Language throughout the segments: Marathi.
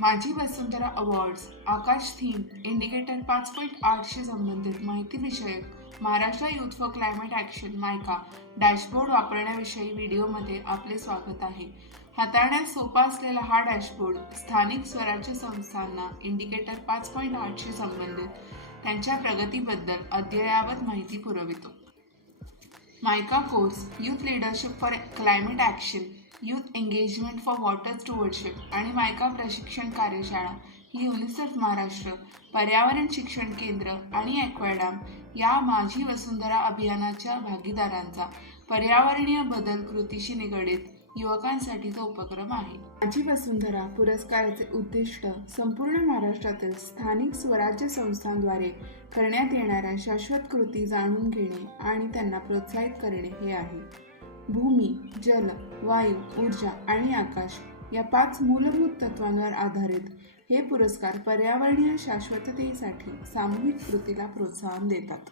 माझी वसुंधरा अवॉर्ड्स आकाश थीम इंडिकेटर 5.8 शी संबंधित माहितीविषयक Maharashtra youth for climate action MYCA dashboard वापरण्याविषयी व्हिडिओमध्ये आपले स्वागत आहे. हाताळण्यात सोपा असलेला हा डॅशबोर्ड स्थानिक स्वराज्य संस्थांना इंडिकेटर 5.8 शी संबंधित त्यांच्या प्रगतीबद्दल अद्ययावत माहिती पुरवितो. MYCA course youth leadership for climate action, youth engagement for water stewardship आणि मायका प्रशिक्षण कार्यशाळा ही युनिसेफ महाराष्ट्र, पर्यावरण शिक्षण केंद्र आणि ॲक्वाडॅम या माझी वसुंधरा अभियानाच्या भागीदारांचा पर्यावरणीय बदल कृतीशी निगडीत युवकांसाठीचा उपक्रम आहे. माझी वसुंधरा पुरस्काराचे उद्दिष्ट संपूर्ण महाराष्ट्रातील स्थानिक स्वराज्य संस्थांद्वारे करण्यात येणाऱ्या शाश्वत कृती जाणून घेणे आणि त्यांना प्रोत्साहित करणे हे आहे. भूमी, जल, वायू, ऊर्जा आणि आकाश या 5 मूलभूत तत्वांवर आधारित हे पुरस्कार पर्यावरणीय शाश्वततेसाठी सामूहिक कृतीला प्रोत्साहन देतात.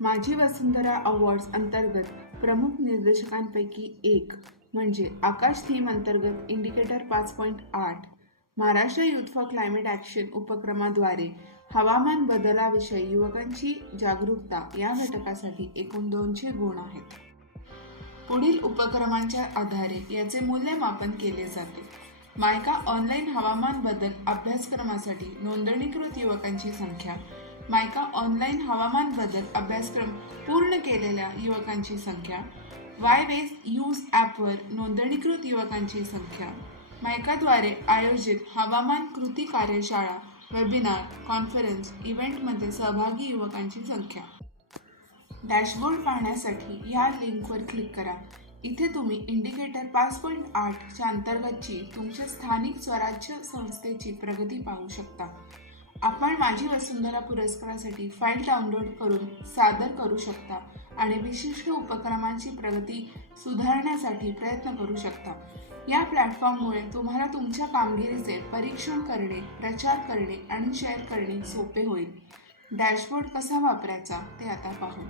माझी वसुंधरा अवॉर्ड्स अंतर्गत प्रमुख निर्देशकांपैकी एक म्हणजे आकाश थीम अंतर्गत indicator 5.8 Maharashtra youth for climate action उपक्रमाद्वारे हवामान बदलाविषयी युवकांची जागरूकता या घटकासाठी एकूण 200 गुण आहेत. पुढील उपक्रमांच्या आधारे याचे मूल्यमापन केले जाते. मायका ऑनलाईन हवामान बदल अभ्यासक्रमासाठी नोंदणीकृत युवकांची संख्या, मायका ऑनलाईन हवामान बदल अभ्यासक्रम पूर्ण केलेल्या युवकांची संख्या, वाय वेज यूज ॲपवर नोंदणीकृत युवकांची संख्या, मायकाद्वारे आयोजित हवामान कृती कार्यशाळा, वेबिनार, कॉन्फरन्स, इव्हेंटमध्ये सहभागी युवकांची संख्या. डॅशबोर्ड पाहण्यासाठी या लिंकवर क्लिक करा. इथे तुम्ही इंडिकेटर 5.8 च्या अंतर्गतची तुमच्या स्थानिक स्वराज्य संस्थेची प्रगती पाहू शकता. आपण माझी वसुंधरा पुरस्कारासाठी फाईल डाउनलोड करून सादर करू शकता आणि विशिष्ट उपक्रमांची प्रगती सुधारण्यासाठी प्रयत्न करू शकता. या प्लॅटफॉर्ममुळे तुम्हाला तुमच्या कामगिरीचे परीक्षण करणे, प्रचार करणे आणि शेअर करणे सोपे होईल. डॅशबोर्ड कसा वापरायचा ते आता पाहू.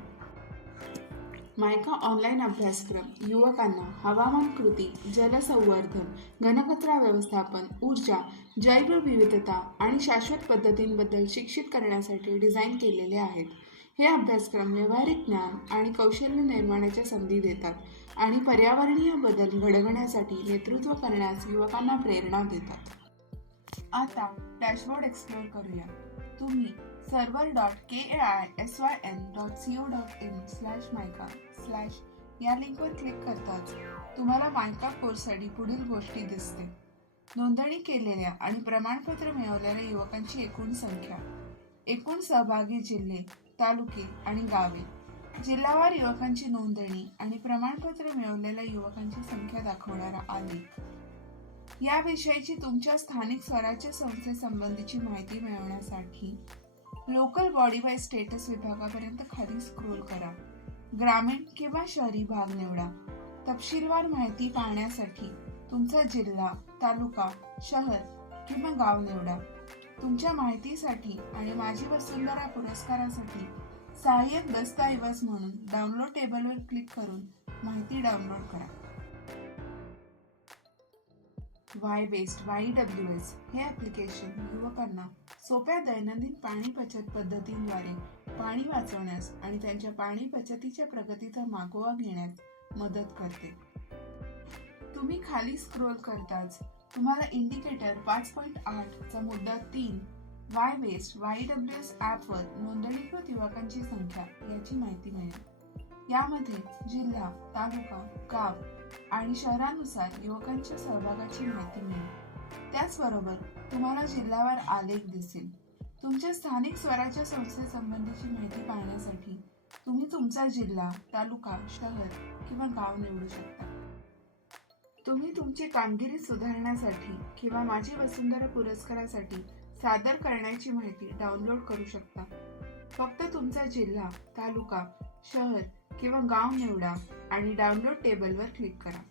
मायका ऑनलाईन अभ्यासक्रम युवकांना हवामान कृती, जलसंवर्धन, घनकचरा व्यवस्थापन, ऊर्जा, जैवविविधता आणि शाश्वत पद्धतींबद्दल शिक्षित करण्यासाठी डिझाईन केलेले आहेत. हे अभ्यासक्रम व्यावहारिक ज्ञान आणि कौशल्य निर्माणाच्या संधी देतात आणि पर्यावरणीय बदल घडवण्यासाठी नेतृत्व करण्यास युवकांना प्रेरणा देतात. आता डॅशबोर्ड एक्सप्लोर करूया. तुम्ही server.kaisyn.co.in/मायका/ या लिंकवर क्लिक करताच तुम्हाला मायका कोर्ससाठी पुढील गोष्टी दिसते. नोंदणी केलेल्या आणि प्रमाणपत्र मिळवलेल्या युवकांची एकूण संख्या, एकूण सहभागी जिल्हे, तालुके आणि गावे, जिल्हावार युवकांची नोंदणी आणि प्रमाणपत्र मिळवलेल्या युवकांची संख्या दाखवणारा आलेख. याविषयीची तुमच्या स्थानिक स्वराज्य संस्थेसंबंधीची माहिती मिळवण्यासाठी लोकल बॉडी बाय स्टेटस विभागापर्यंत खाली स्क्रोल करा. ग्रामीण किंवा शहरी भाग निवडा. तपशीलवार माहिती पाहण्यासाठी तुमचा जिल्हा, तालुका, शहर किंवा गाव निवडा. तुमच्या माहितीसाठी आणि माझी वसुंधरा पुरस्कारासाठी सहाय्यक दस्तऐवज म्हणून डाउनलोड टेबलवर क्लिक करून माहिती डाउनलोड करा. वाय वेस्ट YWS हे ॲप्लिकेशन युवकांना सोप्या दैनंदिन पाणी बचत पद्धतींद्वारे पाणी वाचवण्यास आणि त्यांच्या पाणी बचतीच्या प्रगतीचा मागोवा घेण्यास मदत करते. तुम्ही खाली स्क्रोल करताच तुम्हाला इंडिकेटर 5.8 चा मुद्दा 3 वाय वेस्ट YWS ॲपवर नोंदणीकृत युवकांची संख्या याची माहिती मिळेल. यामध्ये जिल्हा, तालुका, गाव आणि शहरानुसार युवकांच्या सहभागाची माहिती मिळेल. त्याचबरोबर तुम्हाला जिल्हावार आलेख दिसेल. तुमच्या स्थानिक स्वराज्य संस्थेसंबंधीची माहिती पाहण्यासाठी तुम्ही तुमचा जिल्हा, तालुका, शहर किंवा गाव निवडू शकता. तुम्ही तुमची कामगिरी सुधारण्यासाठी किंवा माझी वसुंधरा पुरस्कारासाठी सादर करण्याची माहिती डाउनलोड करू शकता. फक्त तुमचा जिल्हा, तालुका, शहर किंवा गाव निवडा आणि डाउनलोड टेबलवर क्लिक करा.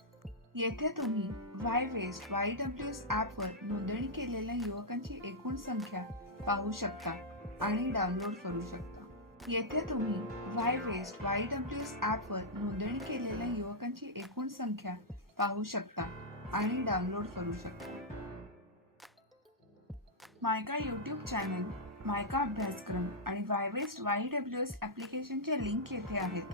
येथे तुम्ही वाय वेस्ट YWS ॲपवर नोंदणी केलेल्या युवकांची एकूण संख्या पाहू शकता आणि डाउनलोड करू शकता. येथे तुम्ही वाय वेस्ट YWS ॲपवर नोंदणी केलेल्या युवकांची एकूण संख्या पाहू शकता आणि डाउनलोड करू शकता. मायका यूट्यूब चॅनल, मायका अभ्यासक्रम आणि वायवेस्ट YWS ॲप्लिकेशनचे लिंक येथे आहेत.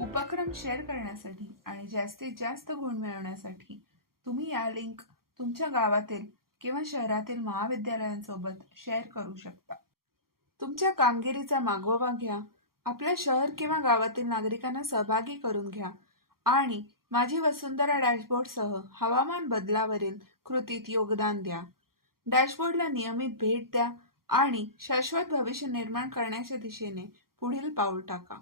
उपक्रम शेअर करण्यासाठी आणि जास्तीत जास्त गुण मिळवण्यासाठी तुम्ही या लिंक तुमच्या गावातील किंवा शहरातील महाविद्यालयांसोबत शेअर करू शकता. तुमच्या कामगिरीचा मागोवा घ्या, आपल्या शहर किंवा गावातील नागरिकांना सहभागी करून घ्या आणि माझी वसुंधरा डॅशबोर्डसह हवामान बदलावरील कृतीत योगदान द्या. डॅशबोर्डला नियमित भेट द्या आणि शाश्वत भविष्य निर्माण करण्याच्या दिशेने पुढील पाऊल टाका.